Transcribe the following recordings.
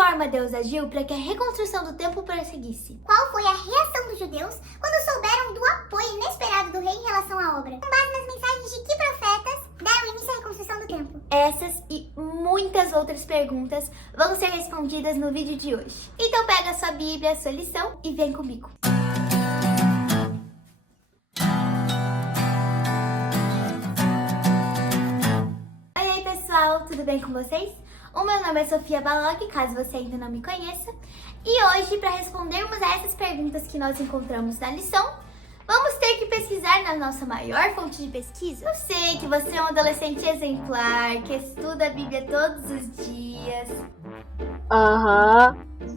forma Deus agiu para que a reconstrução do templo prosseguisse? Qual foi a reação dos judeus quando souberam do apoio inesperado do rei em relação à obra? Com base nas mensagens de que profetas deram início à reconstrução do templo? Essas e muitas outras perguntas vão ser respondidas no vídeo de hoje. Então pega a sua Bíblia, a sua lição e vem comigo. Oi aí pessoal, tudo bem com vocês? O meu nome é Sofia Balog, caso você ainda não me conheça. E hoje, para respondermos a essas perguntas que nós encontramos na lição, vamos ter que pesquisar na nossa maior fonte de pesquisa. Eu sei que você é um adolescente exemplar, que estuda a Bíblia todos os dias.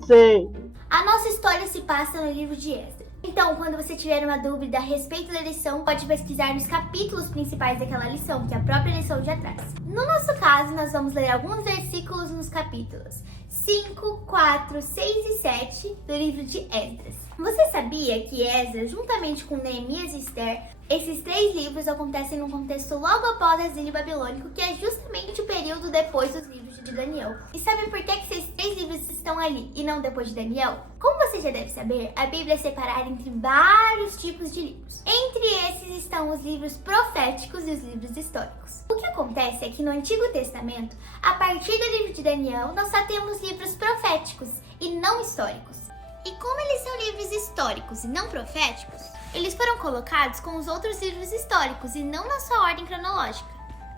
Sei. A nossa história se passa no livro de Esdras. Então, quando você tiver uma dúvida a respeito da lição, pode pesquisar nos capítulos principais daquela lição, que é a própria lição já traz. No nosso caso, nós vamos ler alguns versículos nos capítulos 5, 4, 6 e 7 do livro de Esdras. Você sabia que Esdras, juntamente com Neemias e Esther, esses três livros acontecem num contexto logo após o exílio babilônico, que é justamente o período depois dos livros de Daniel. E sabe por que esses três livros estão ali e não depois de Daniel? Como você já deve saber, a Bíblia é separada entre vários tipos de livros. Entre esses estão os livros proféticos e os livros históricos. O que acontece é que no Antigo Testamento, a partir do livro de Daniel, nós só temos livros proféticos e não históricos. E como eles são livros históricos e não proféticos, eles foram colocados com os outros livros históricos e não na sua ordem cronológica.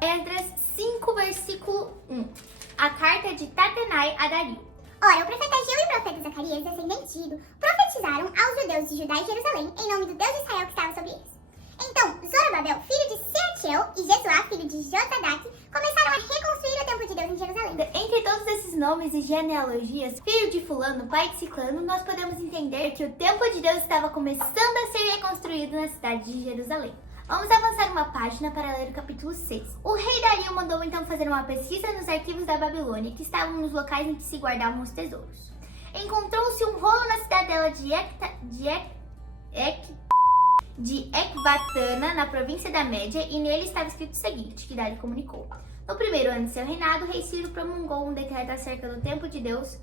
Esdras 5, versículo 1. A carta de Tatenai a Dario. Ora, o profeta Ageu e o profeta Zacarias, descendente de Ido, profetizaram aos judeus de Judá e Jerusalém em nome do Deus de Israel que estava sobre eles. Então, Zorobabel, filho de Sealtiel, e Jesuá, filho de Josadaque, começaram a reconstruir o templo de Deus em Jerusalém. Entre todos esses nomes e genealogias, filho de fulano, pai de ciclano, nós podemos entender que o templo de Deus estava começando a ser reconstruído na cidade de Jerusalém. Vamos avançar uma página para ler o capítulo 6. O rei Dario mandou então fazer uma pesquisa nos arquivos da Babilônia, que estavam nos locais em que se guardavam os tesouros. Encontrou-se um rolo na cidadela de Ecbatana, na província da Média, e nele estava escrito o seguinte, que Dario comunicou. No primeiro ano de seu reinado, o rei Ciro promulgou um decreto acerca do templo de Deus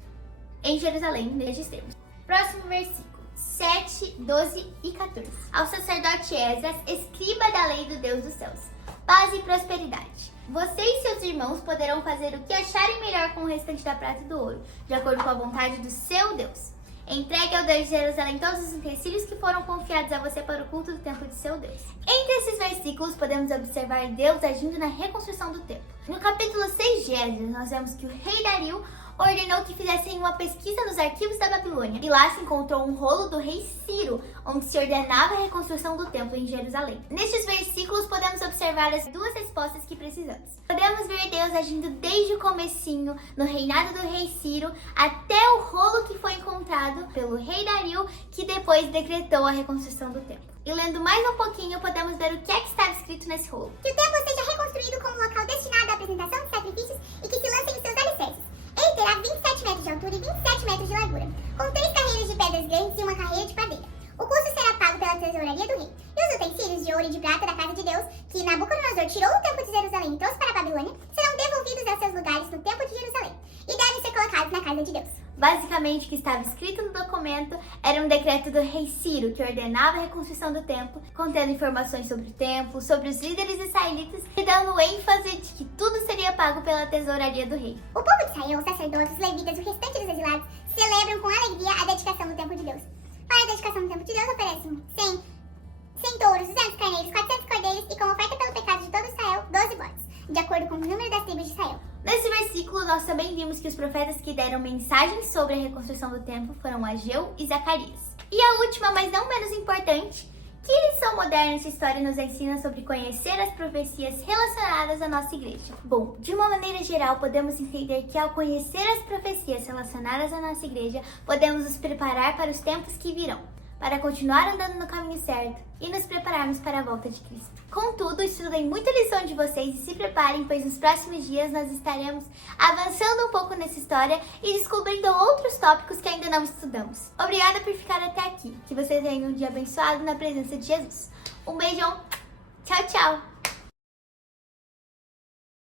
em Jerusalém, nestes termos. Próximo versículo. 7, 12 e 14. Ao sacerdote Esdras, escriba da lei do Deus dos céus, paz e prosperidade. Você e seus irmãos poderão fazer o que acharem melhor com o restante da prata e do ouro, de acordo com a vontade do seu Deus. Entregue ao Deus de Jerusalém todos os utensílios que foram confiados a você para o culto do templo de seu Deus. Entre esses versículos, podemos observar Deus agindo na reconstrução do templo. No capítulo 6 de Esdras, nós vemos que o rei Dario ordenou que fizessem uma pesquisa nos arquivos da Babilônia, e lá se encontrou um rolo do rei Ciro, onde se ordenava a reconstrução do templo em Jerusalém. Nestes versículos podemos observar as duas respostas que precisamos. Podemos ver Deus agindo desde o comecinho, no reinado do rei Ciro, até o rolo que foi encontrado pelo rei Dario, que depois decretou a reconstrução do templo. E lendo mais um pouquinho, podemos ver o que é que estava escrito nesse rolo. Que o templo seja reconstruído como local destinado à apresentação de sacrifícios e que se lancem os seus alicerces. Ele terá 27 metros de altura e 27 metros de largura, com 3 carreiras de pedras grandes e uma carreira de madeira. O custo será pago pela tesouraria do rei. E os utensílios de ouro e de prata da casa de Deus, que Nabucodonosor tirou do templo de Jerusalém e trouxe para a Babilônia, serão devolvidos a seus lugares no templo de Jerusalém e devem ser colocados na casa de Deus. Basicamente, o que estava escrito no documento era um decreto do rei Ciro, que ordenava a reconstrução do templo, contendo informações sobre o templo, sobre os líderes israelitas e dando ênfase de que tudo seria pago pela tesouraria do rei. O povo de Israel, os sacerdotes, os levitas e o restante dos exilados celebram com alegria a dedicação do templo de Deus. Para a dedicação do templo de Deus, oferecem 100 touros, 200 carneiros, 400 cordeiros e, como oferta pelo pecado de todo Israel, 12 bodes, de acordo com o número das tribos de Israel. Nesse versículo, nós também vimos que os profetas que deram mensagens sobre a reconstrução do templo foram Ageu e Zacarias. E a última, mas não menos importante, que lição moderna essa história nos ensina sobre conhecer as profecias relacionadas à nossa igreja? Bom, de uma maneira geral, podemos entender que ao conhecer as profecias relacionadas à nossa igreja, podemos nos preparar para os tempos que virão, para continuar andando no caminho certo e nos prepararmos para a volta de Cristo. Contudo, estudem muita lição de vocês e se preparem, pois nos próximos dias nós estaremos avançando um pouco nessa história e descobrindo outros tópicos que ainda não estudamos. Obrigada por ficar até aqui. Que vocês tenham um dia abençoado na presença de Jesus. Um beijão. Tchau, tchau.